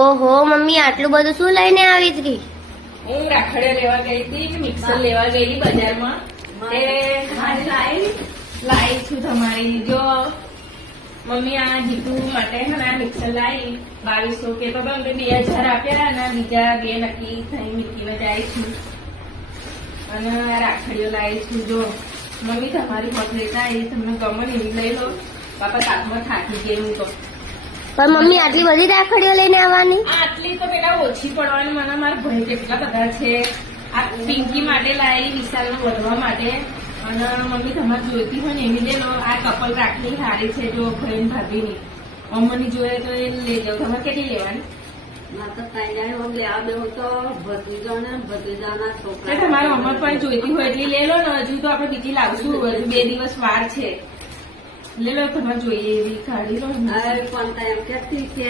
ઓહો મમ્મી આટલું બધું શું લઈને આવી હતી? હું રાખડીઓ લેવા ગઈ હતી, મિક્સર લેવા ગયેલી બજારમાં. લાવી છું તમારી. જો મમ્મી આ જીતુ માટે મિક્સર લાવી 2200 કે તો 2000 આપ્યા અને બીજા 2 નક્કી થઈ મીઠીમાં જાય છું. અને આ રાખડીઓ લાવી છું. જો મમ્મી તમારી હોટ લેતા આવી, તમને ગમે એવી લઈ લો. બાપા તાપમાં થાકી ગઈ હું તો. પણ મમ્મી આટલી બધી રાખડીઓ લઈને આવવાની? આટલી તો પેલા ઓછી પડવાની. મને મારા ભાઈ કેટલા બધા છે. આ પિંકી માટે લાવી, વિશાલ વધવા માટે. અને મમ્મી તમારે જોઈતી હોય ને એવી લે લો. આ કપલ રાખડી સારી છે. જો ભાઈ ભાભીની અમ્માની જોઈએ તો એ લઈ જાવ. તમારે કેટલી લેવાની? તમારે અમર પણ જોઈતી હોય એટલી લે લો ને. હજુ તો આપણે બીજી લાવશું. હજુ 2 દિવસ વાર છે. લે લો તમારે જોઈએ એવી કાઢી લો. પણ એમ કે